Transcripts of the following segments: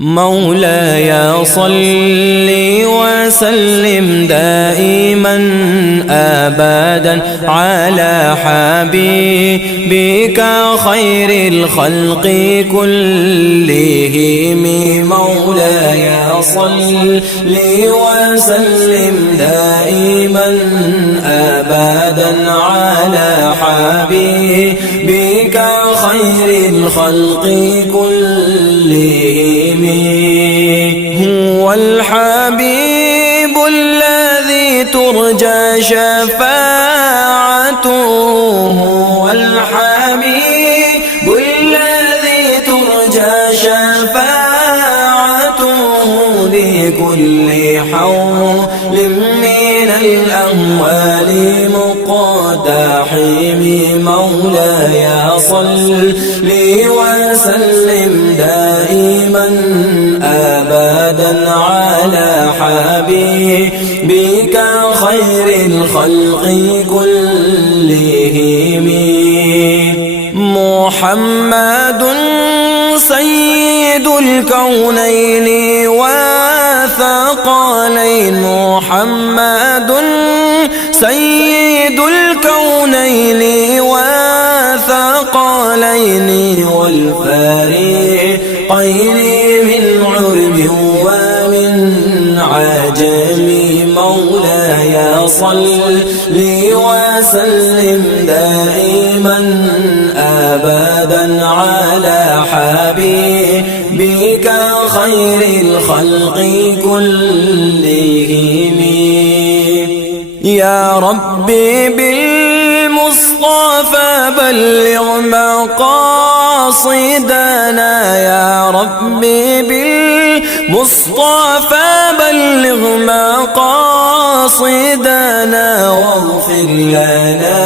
مولاي صل وسلم دائما أبدا على حبيبك خير الخلق كلهم. مولاي صل وسلم دائما أبدا على حبيبك خير الخلق كلهم. هو الحبيب الذي ترجى شفاعته، هو الحبيب الذي ترجى شفاعته لكل حول من الأموال مقتحم. مولاي صل وسلم دائما أبدا على حبيبك خير الخلق كلهم. محمد سيد الكونين والثقلين، محمد سيد الكونين والثقلين والفريقين من عرب ومن عجم. مولاي صل وسلم دائما أبدا على حبيبك خير الخلق كلهم. يا ربي بالمصطفى بلغ مقاصدنا، يا ربي بالمصطفى بلغ مقاصدنا، واغفر لنا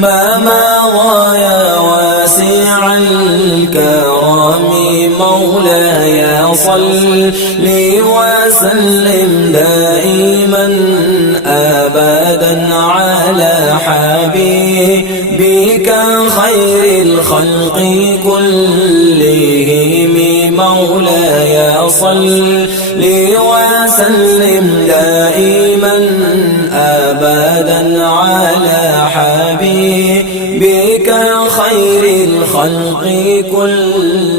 ما مضى يا واسع الكرم. مولاي صل وسلم دائما أبدا على حبيبك خير الخلق كلهم. مولاي صل وسلم دائما أبدا على حبيبك خير الخلق كلهم.